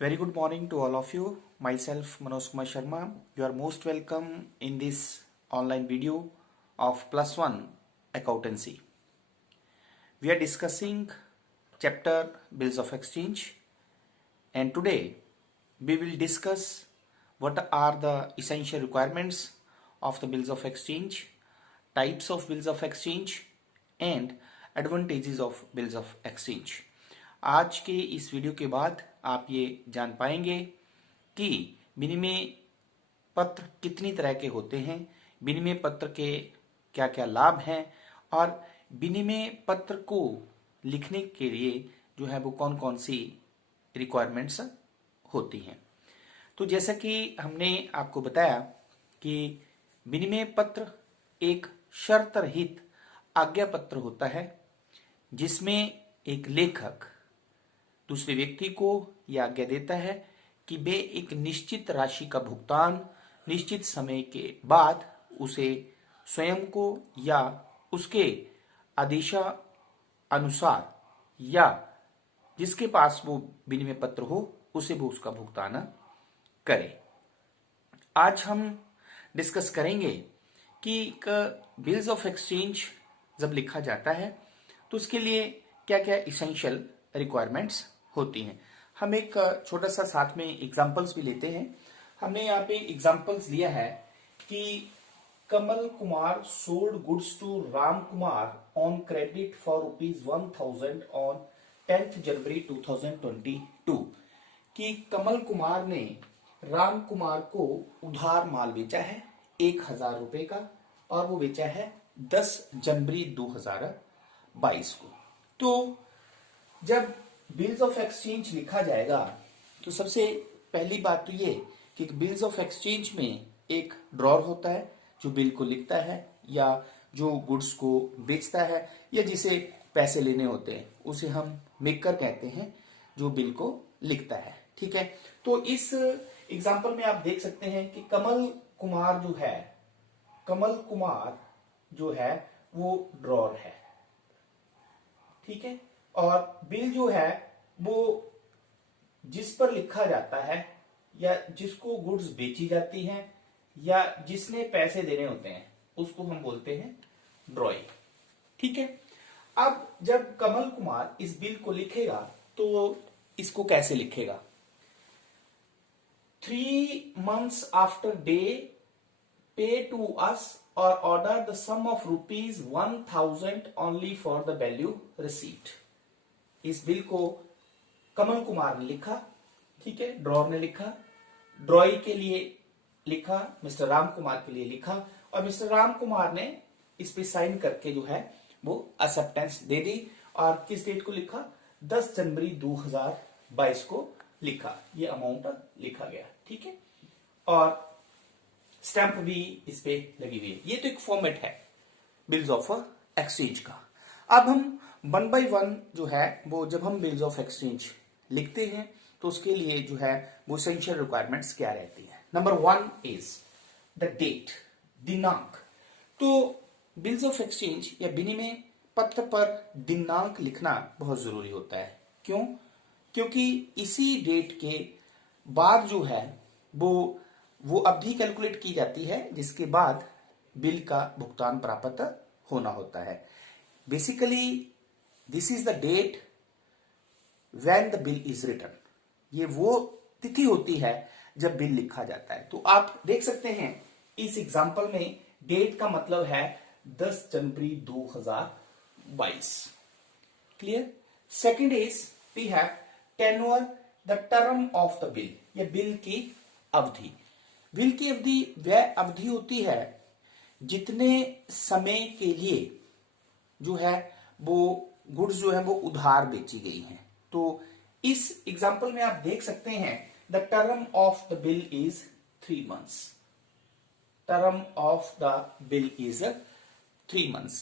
Very good morning to all of you. Myself Manoj Kumar Sharma. You are most welcome in this online video of Plus One Accountancy. We are discussing chapter Bills of Exchange, and today we will discuss what are the essential requirements of the Bills of Exchange, types of Bills of Exchange and advantages of Bills of Exchange. आज के इस video के बाद आप ये जान पाएंगे कि विनिमय पत्र कितनी तरह के होते हैं, विनिमय पत्र के क्या क्या लाभ हैं और विनिमय पत्र को लिखने के लिए जो है वो कौन कौन सी रिक्वायरमेंट्स होती हैं। तो जैसा कि हमने आपको बताया कि विनिमय पत्र एक शर्त रहित आज्ञा पत्र होता है जिसमें एक लेखक दूसरे व्यक्ति को यह आज्ञा देता है कि वे एक निश्चित राशि का भुगतान निश्चित समय के बाद उसे स्वयं को या उसके आदेशानुसार या जिसके पास वो विनिमय पत्र हो उसे वो उसका भुगतान करे। आज हम डिस्कस करेंगे कि बिल्स ऑफ एक्सचेंज जब लिखा जाता है तो उसके लिए क्या क्या इसेंशियल रिक्वायरमेंट्स होती हैं। हम एक छोटा सा साथ में एग्जांपल्स भी लेते हैं। हमने यहाँ पे एग्जांपल्स लिया है कि Kamal Kumar sold goods to Ram Kumar on credit for ₹1000 on 10th January 2022 कि कमल कुमार ने राम कुमार को उधार माल बेचा है 1000 रुपए का और वो बेचा है 10 जनवरी 2022 को। तो जब बिल्स ऑफ एक्सचेंज लिखा जाएगा तो सबसे पहली बात तो ये कि बिल्स ऑफ एक्सचेंज में एक ड्रॉर होता है जो बिल को लिखता है या जो गुड्स को बेचता है या जिसे पैसे लेने होते हैं उसे हम मेकर कहते हैं जो बिल को लिखता है। ठीक है, तो इस एग्जांपल में आप देख सकते हैं कि कमल कुमार जो है वो ड्रॉर है। ठीक है, और बिल जो है वो जिस पर लिखा जाता है या जिसको गुड्स बेची जाती हैं या जिसने पैसे देने होते हैं उसको हम बोलते हैं ड्रॉई। ठीक है, अब जब कमल कुमार इस बिल को लिखेगा तो इसको कैसे लिखेगा? 3 months after day pay to us or order the sum of ₹1000 only for the value received। इस बिल को कमल कुमार ने लिखा, ठीक है, ड्रॉर ने लिखा, ड्रॉई के लिए लिखा, मिस्टर राम कुमार के लिए लिखा और मिस्टर राम कुमार ने इस पे साइन करके जो है वो एक्सेप्टेंस दे दी और किस डेट को लिखा? 10 जनवरी 2022 को लिखा, ये अमाउंट लिखा गया। ठीक है, और स्टैंप भी इस पे लगी हुई है। ये तो एक फॉर्मेट है बिल्स ऑफ एक्सचेंज का। अब हम 1 by 1 जो है वो जब हम बिल्स ऑफ एक्सचेंज लिखते हैं तो उसके लिए जो है वो एसेंशियल रिक्वायरमेंट्स क्या रहती है। नंबर 1 इज द डेट, दिनांक। तो बिल्स ऑफ एक्सचेंज या विनिमय पत्र पर दिनांक लिखना बहुत जरूरी होता है। क्यों? क्योंकि इसी डेट के बाद जो है वो अवधि कैलकुलेट की जाती है जिसके बाद बिल का भुगतान प्राप्त होना होता है। Basically this is the date when the bill is written. ये वो तिथि होती है जब बिल लिखा जाता है। तो आप देख सकते हैं इस एग्जांपल में डेट का मतलब है 10 जनवरी 2022। Clear? Second is we have tenure, the term of the bill, या बिल की अवधि। बिल की अवधि वह अवधि होती है जितने समय के लिए जो है वो गुड्स जो है वो उधार बेची गई हैं। तो इस एग्जांपल में आप देख सकते हैं the term of the bill is 3 months। Term of the bill is 3 months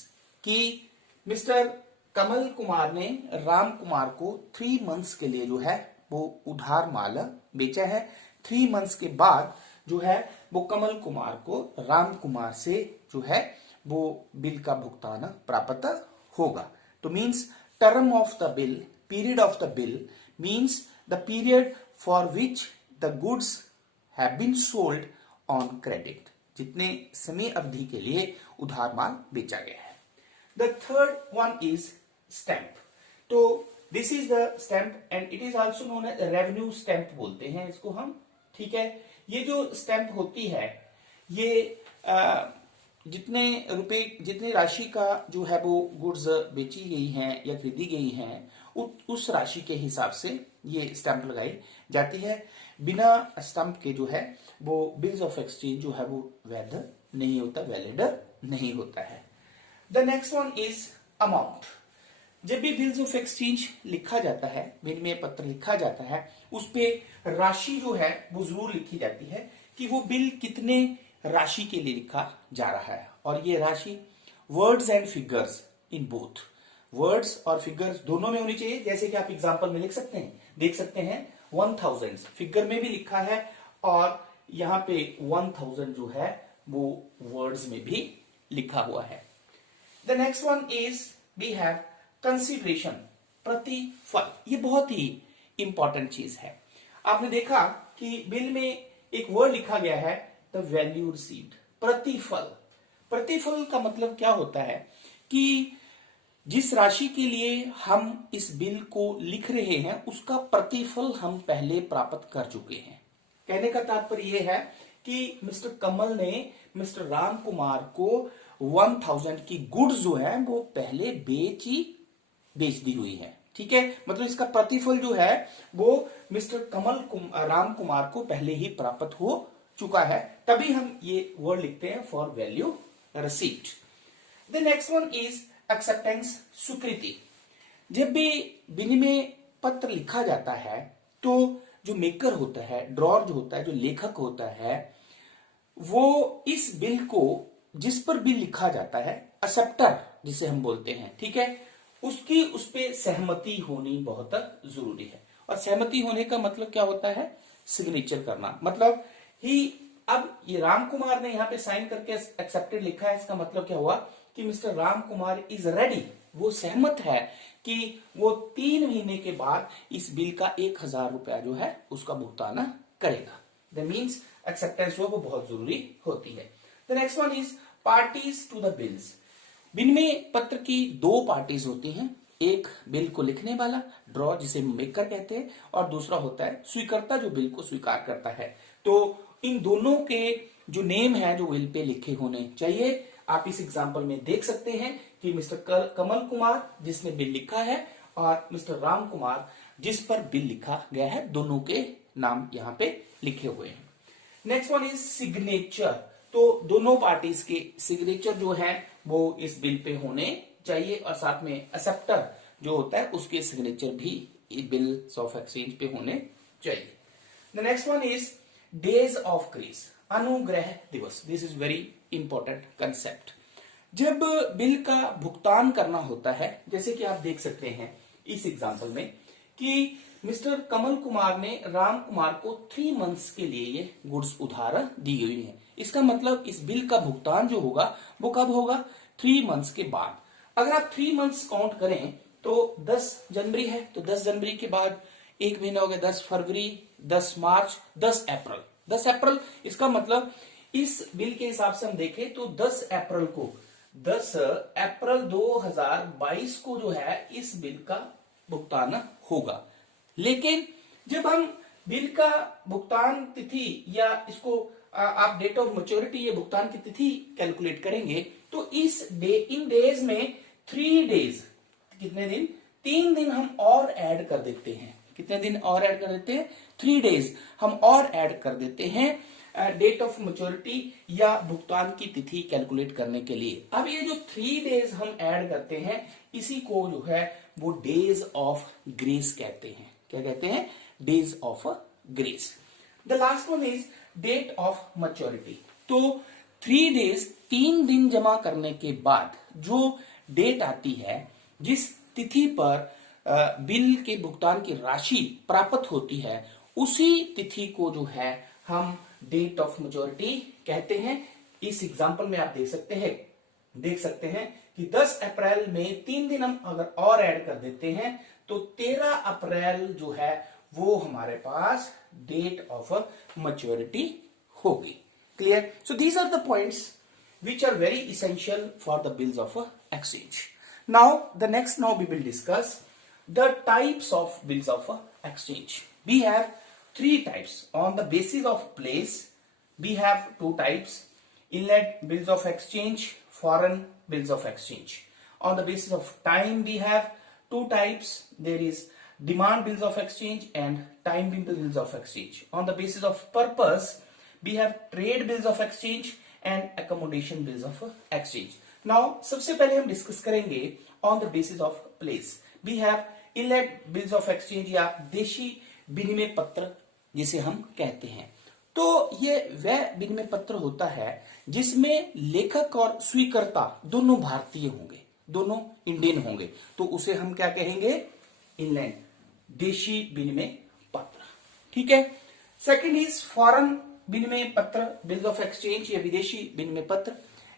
कि मिस्टर कमल कुमार ने राम कुमार को 3 months के लिए जो है वो उधार माल बेचा है। 3 months के बाद जो है वो कमल कुमार को राम कुमार से जो है वो बिल का भुगतान प्राप्त होगा। तो means term of the bill, period of the bill means the period for which the goods have been sold on credit, जितने समय अवधि के लिए उधार माल बेचा गया है। The third one is stamp. तो this is the stamp and it is also known as revenue stamp बोलते हैं इसको हम, ठीक है। ये जो स्टैंप होती है ये जितने रुपए, जितनी राशि का जो है वो गुड्स बेची गई हैं या खरीदी गई हैं उस राशि के हिसाब से ये स्टैंप लगाई जाती है। बिना स्टैंप के जो है वो बिल्स ऑफ एक्सचेंज जो है वो वैध नहीं होता, वैलिड नहीं होता है। The next one is amount. जब भी बिल्स ऑफ एक्सचेंज लिखा जाता है, विनिमय पत्र लिखा जाता है, उस पे राशि जो है वो जरूर लिखी जाती है कि वो बिल कितने राशि के लिए लिखा जा रहा है। और ये राशि words and figures in both, words और फिगर्स दोनों में होनी चाहिए। जैसे कि आप एग्जांपल में लिख सकते हैं, देख सकते हैं 1000 फिगर में भी लिखा है और यहां पे 1000 जो है वो वर्ड्स में भी लिखा हुआ है। The next one is we have consideration, प्रतिफल। ये बहुत ही इंपॉर्टेंट चीज है। आपने देखा कि बिल में एक वर्ड लिखा गया है द वैल्यू रिसीव्ड, प्रतिफल। प्रतिफल का मतलब क्या होता है कि जिस राशि के लिए हम इस बिल को लिख रहे हैं उसका प्रतिफल हम पहले प्राप्त कर चुके हैं। कहने का तात्पर्य यह है कि मिस्टर कमल ने मिस्टर राम कुमार को 1000 की गुड्स जो है वो पहले बेच दी हुई है, ठीक है। मतलब इसका प्रतिफल जो है वो मिस्टर राम कुमार को पहले ही प्राप्त हो चुका है, तभी हम ये वर्ड लिखते हैं for value received. The next one is acceptance, स्वीकृति। जब भी विनिमय पत्र लिखा जाता है तो जो मेकर होता है, ड्रॉर जो होता है, जो लेखक होता है, वो इस बिल को, जिस पर बिल लिखा जाता है, एक्सेप्टर जिसे हम बोलते हैं, ठीक है, उसकी उस पे सहमति होनी बहुत जरूरी है। और सहमति होने का मतलब क्या होता है? सिग्नेचर करना। मतलब ही अब ये राम कुमार ने यहाँ पे साइन करके एक्सेप्टेड लिखा है, इसका मतलब क्या हुआ कि mister Ram Kumar is ready, वो सहमत है कि वो 3 महीने के बाद इस बिल का 1000 रुपया जो है उसका भुगतान करेगा। दैट मीन्स एक्सेप्टेंस वो बहुत जरूरी होती है। The next one is parties to the bills. विनिमय पत्र की 2 पार्टीज होती हैं, एक बिल को लिखने वाला ड्रॉ जिसे मेकर कहते हैं और दूसरा होता है स्वीकर्ता जो बिल को स्वीकार करता है। तो इन दोनों के जो नेम है जो बिल पे लिखे होने चाहिए। आप इस एग्जांपल में देख सकते हैं कि मिस्टर कमल कुमार जिसने बिल लिखा है और मिस्टर राम कुमार जिस पर बिल लिखा गया है, दोनों के नाम यहाँ पे लिखे हुए हैं। Next one is signature. तो दोनों पार्टीज के सिग्नेचर जो है वो इस बिल पे होने चाहिए और साथ में एक्सेप्टर जो होता है उसके सिग्नेचर भी बिल्स ऑफ एक्सचेंज पे होने चाहिए। The next one is days of grace, अनुग्रह दिवस। This is very important concept. जब बिल का भुगतान करना होता है, जैसे कि आप देख सकते हैं इस एग्जांपल में कि मिस्टर कमल कुमार ने राम कुमार को 3 मंथ्स के लिए ये गुड्स उधार दी गई है। इसका मतलब इस बिल का भुगतान जो होगा वो कब होगा? 3 मंथ्स के बाद। अगर आप 3 मंथ्स काउंट करें तो 10 जनवरी है, तो 10 जनवरी के बाद 1 महीना हो गया, 10 फरवरी, 10 मार्च, 10 अप्रैल। 10 अप्रैल, इसका मतलब इस बिल के हिसाब से हम देखें तो 10 अप्रैल 2022 को जो है इस बिल का भुगतान होगा। लेकिन जब हम बिल का भुगतान तिथि या इसको आप डेट ऑफ मैच्योरिटी या भुगतान की तिथि कैलकुलेट करेंगे तो इन डेज में 3 डेज, कितने दिन? 3 दिन हम और ऐड कर देते हैं। कितने दिन और ऐड कर देते हैं? 3 डेज हम और ऐड कर देते हैं डेट ऑफ मैच्योरिटी या भुगतान की तिथि कैलकुलेट करने के लिए। अब ये जो 3 डेज हम ऐड करते हैं इसी को जो है वो डेज ऑफ ग्रेस कहते हैं। क्या कहते हैं? Days of grace. The last one is date of maturity. तो 3 डेज, 3 दिन जमा करने के बाद जो डेट आती है, जिस तिथि पर बिल के भुगतान की राशि प्राप्त होती है, उसी तिथि को जो है हम डेट ऑफ मैच्योरिटी कहते हैं। इस एग्जांपल में आप देख सकते हैं कि 10 अप्रैल में 3 दिन हम अगर और ऐड कर देते हैं तो 13 अप्रैल जो है वो हमारे पास डेट ऑफ मैच्योरिटी होगी। Clear? So these are the points which are very essential for the bills of exchange. Now we will discuss the types of bills of exchange. We have three types. On the basis of place, we have two types: inlet bills of exchange, foreign bills of exchange. On the basis of time, we have two types. There is demand bills of exchange and time bills of exchange. On the basis of purpose, we have trade bills of exchange and accommodation bills of exchange. Now सबसे पहले हम discuss करेंगे on the basis of place. We have inlet bills of exchange या देशी विनिमय पत्र जिसे हम कहते हैं। तो ये वह विनिमय पत्र होता है जिसमें लेखक और स्वीकर्ता दोनों भारतीय होंगे, दोनों इंडियन होंगे, तो उसे हम क्या कहेंगे? इनलैंड, देशी विनिमय पत्र। ठीक है। सेकंड इज फॉरेन विनिमय पत्र, बिल्स ऑफ एक्सचेंज या विदेशी विनिमय पत्र।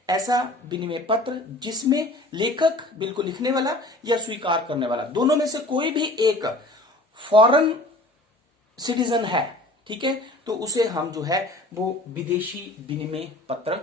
ऐसा विनिमय पत्र जिसमें लेखक, बिल को लिखने वाला या स्वीकार करने वाला, दोनों में से कोई भी एक फॉरेन सिटीजन है। ठीक है, तो उसे हम जो है वो विदेशी विनिमय पत्र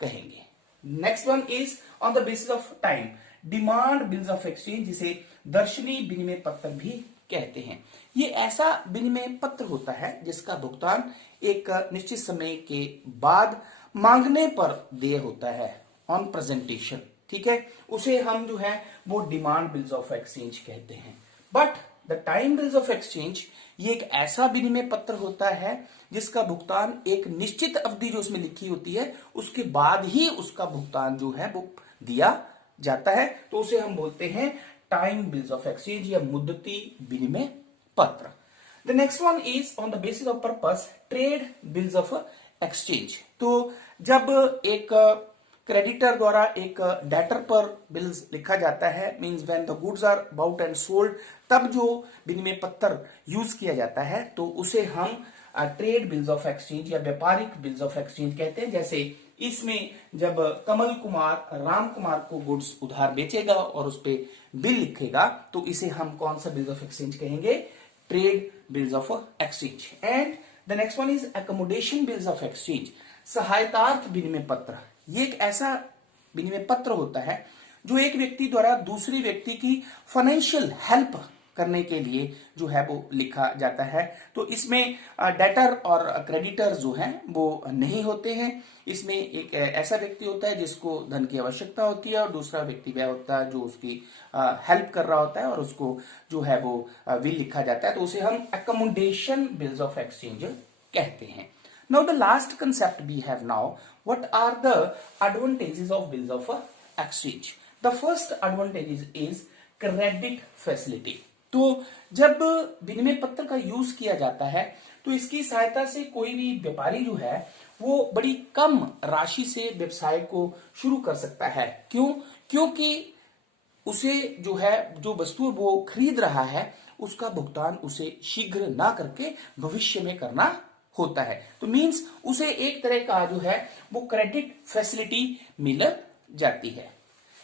कहेंगे। Next one is on the basis of time, demand bills of exchange, जिसे दर्शनी विनिमय पत्र भी कहते हैं। ये ऐसा विनिमय पत्र होता है जिसका भुगतान एक निश्चित समय के बाद मांगने पर देय होता है, ऑन प्रेजेंटेशन। ठीक है, उसे हम जो है वो डिमांड बिल्स ऑफ एक्सचेंज कहते हैं। But the time bills of exchange ये एक ऐसा विनिमय पत्र होता है जिसका भुगतान एक निश्चित अवधि जो उसमें लिखी होती है उसके बाद ही उसका भुगतान जो है वो दिया जाता है, तो उसे हम बोलते हैं टाइम बिल्स ऑफ एक्सचेंज या मुद्दती विनिमय पत्र। The next one is on the basis of purpose, trade bills of exchange. तो जब एक क्रेडिटर द्वारा एक डेटर पर बिल्स लिखा जाता है, means when the goods are bought and sold, तब जो विनिमय पत्र यूज किया जाता है तो उसे हम ट्रेड बिल्स ऑफ एक्सचेंज या व्यापारिक बिल्स ऑफ एक्सचेंज कहते हैं। जैसे इसमें जब कमल कुमार राम कुमार को गुड्स उधार बेचेगा और उस पे बिल लिखेगा तो इसे हम कौन सा बिल्स ऑफ एक्सचेंज कहेंगे? Trade bills of exchange. And the next one is accommodation bills of exchange, सहायतार्थ विनिमय पत्र। ये एक ऐसा विनिमय पत्र होता है जो एक व्यक्ति द्वारा दूसरे व्यक्ति की फाइनेंशियल हेल्प करने के लिए जो है वो लिखा जाता है। तो इसमें डेटर और क्रेडिटर जो हैं वो नहीं होते हैं। इसमें एक ऐसा व्यक्ति होता है जिसको धन की आवश्यकता होती है और दूसरा व्यक्ति वह होता है जो उसकी हेल्प कर रहा होता है और उसको जो है वो बिल लिखा जाता है, तो उसे हम एकोमोडेशन बिल्स ऑफ एक्सचेंज कहते हैं। Now the last concept we have now, what are the advantages of bills of exchange? The first advantage is credit facility. तो जब विनिमय पत्र का यूज किया जाता है तो इसकी सहायता से कोई भी व्यापारी जो है वो बड़ी कम राशि से व्यवसाय को शुरू कर सकता है। क्यों? क्योंकि उसे जो है जो वस्तु वो खरीद रहा है उसका भुगतान उसे शीघ्र ना करके भविष्य में करना होता है। तो मींस उसे एक तरह का जो है वो क्रेडिट फैसिलिटी मिल जाती है।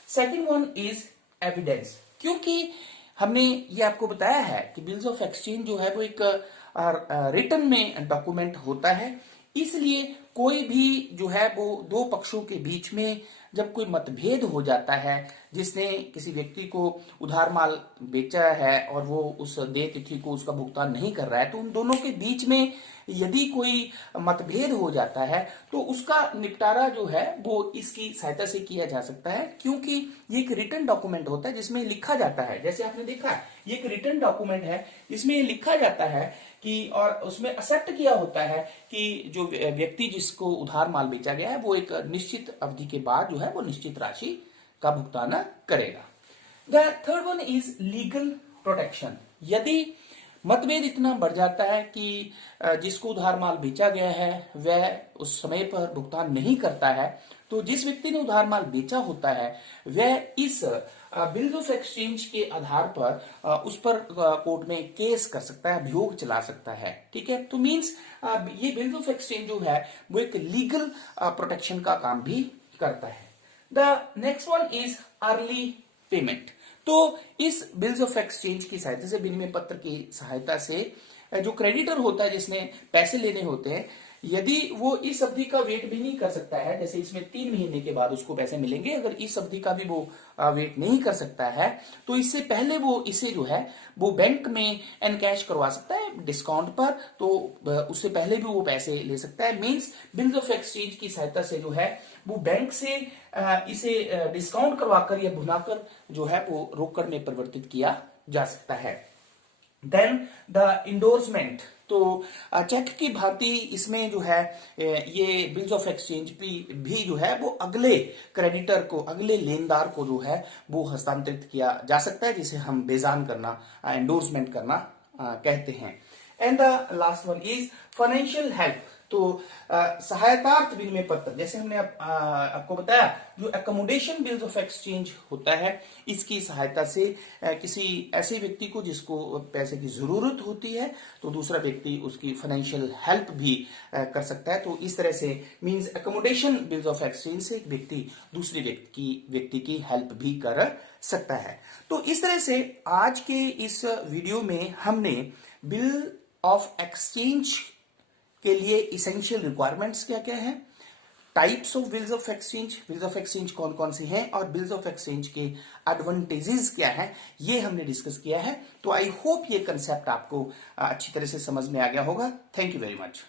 Second one is evidence. क्योंकि हमने ये आपको बताया है कि बिल्स ऑफ एक्सचेंज जो है वो एक रिटन में डॉक्यूमेंट होता है, इसलिए कोई भी जो है वो दो पक्षों के बीच में जब कोई मतभेद हो जाता है, जिसने किसी व्यक्ति को उधार माल बेचा है और वो उस देय तिथि को उसका भुगतान नहीं कर रहा है, तो उन दोनों के बीच में यदि कोई मतभेद हो जाता है तो उसका निपटारा जो है वो इसकी सहायता से किया जा सकता है। क्योंकि ये एक रिटन डॉक्यूमेंट होता है जिसमें लिखा जाता है, जैसे आपने देखा है ये एक रिटन डॉक्यूमेंट है जिसमें लिखा जाता है कि और उसमें एक्सेप्ट किया होता है कि जो व्यक्ति जिसको उधार माल बेचा गया है वो एक निश्चित अवधि के बाद जो है वो निश्चित राशि का भुगतान करेगा। The third one is legal protection. यदि मतभेद इतना बढ़ जाता है कि जिसको उधार माल बेचा गया है वह उस समय पर भुगतान नहीं करता है, तो जिस व्यक्ति ने उधार माल बेचा होता है वह इस बिल्स ऑफ एक्सचेंज के आधार पर उस पर कोर्ट में केस कर सकता है, अभियोग चला सकता है। ठीक है, तो मींस ये बिल्स ऑफ एक्सचेंज जो है वो एक लीगल प्रोटेक्शन का काम भी करता है। The next one is early payment. तो इस बिल्स ऑफ एक्सचेंज की सहायता से, विनिमय पत्र की सहायता से जो क्रेडिटर होता है जिसने पैसे लेने होते हैं, यदि वो इस अवधि का वेट भी नहीं कर सकता है, जैसे इसमें 3 महीने के बाद उसको पैसे मिलेंगे, अगर इस अवधि का भी वो वेट नहीं कर सकता है तो इससे पहले वो इसे जो है वो बैंक में एनकैश करवा सकता है डिस्काउंट पर, तो उससे पहले भी वो पैसे ले सकता है। मींस बिल्स ऑफ एक्सचेंज की सहायता से जो है वो बैंक से इसे डिस्काउंट करवाकर या भुनाकर जो है वो रोकड़ में परिवर्तित किया जा सकता है। देन द इंडोर्समेंट, तो चेक की भांति इसमें जो है ये बिल्स ऑफ एक्सचेंज भी जो है वो अगले क्रेडिटर को, अगले लेनदार को जो है वो हस्तांतरित किया जा सकता है, जिसे हम बेजान करना, एंडोर्समेंट करना कहते हैं। And the last one is financial help, तो सहायतार्थ विनिमय पत्र, जैसे हमने आपको बताया जो एकोमोडेशन बिल्स ऑफ एक्सचेंज होता है, इसकी सहायता से किसी ऐसे व्यक्ति को जिसको पैसे की जरूरत होती है तो दूसरा व्यक्ति उसकी फाइनेंशियल हेल्प भी कर सकता है। तो इस तरह से means accommodation bills of exchange से एक व्यक्ति दूसरे व्यक्ति की हेल्प भी कर सकता है। तो इस तरह से आज के इस वीडियो में हमने बिल ऑफ एक्सचेंज के लिए इसेंशियल रिक्वायरमेंट्स क्या क्या है, types of bills of exchange कौन कौन सी हैं, और बिल्स ऑफ एक्सचेंज के एडवांटेजेस क्या हैं, ये हमने डिस्कस किया है। तो आई होप ये कंसेप्ट आपको अच्छी तरह से समझ में आ गया होगा। Thank you very much.